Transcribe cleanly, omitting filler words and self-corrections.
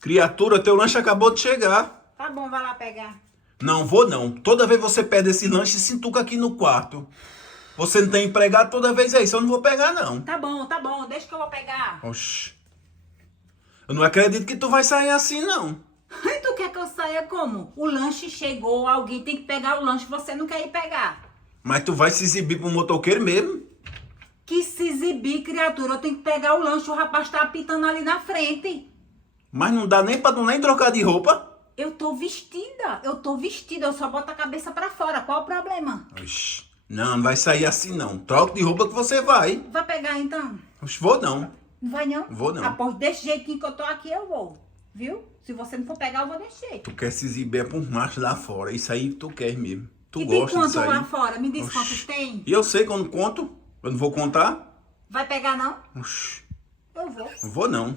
Criatura, teu lanche acabou de chegar. Tá bom, vai lá pegar. Não vou não. Toda vez você pede esse lanche e se entuca aqui no quarto. Você não tem empregado, toda vez é isso. Eu não vou pegar não. Tá bom, deixa que eu vou pegar. Oxi. Eu não acredito que tu vai sair assim não. E tu quer que eu saia como? O lanche chegou, alguém tem que pegar o lanche, você não quer ir pegar. Mas tu vai se exibir pro motoqueiro mesmo? Que se exibir, criatura, eu tenho que pegar o lanche, o rapaz tá apitando ali na frente. Mas não dá nem pra tu nem trocar de roupa? Eu tô vestida, eu só boto a cabeça pra fora, qual o problema? Oxi. Não vai sair assim não. Troca de roupa que você vai. Vai pegar então? Oxi, vou não. Não vai não? Vou não. Ah, pois desse jeitinho que eu tô aqui eu vou, viu? Se você não for pegar, eu vou desse jeito. Tu quer se exibir pra um macho lá fora. Isso aí tu quer mesmo. Tu E tem gosta disso quanto aí. lá fora? Me diz Oxi. quantos tem? E eu sei quando conto. Eu não vou contar. Vai pegar não? Oxi. Eu vou. Não vou não.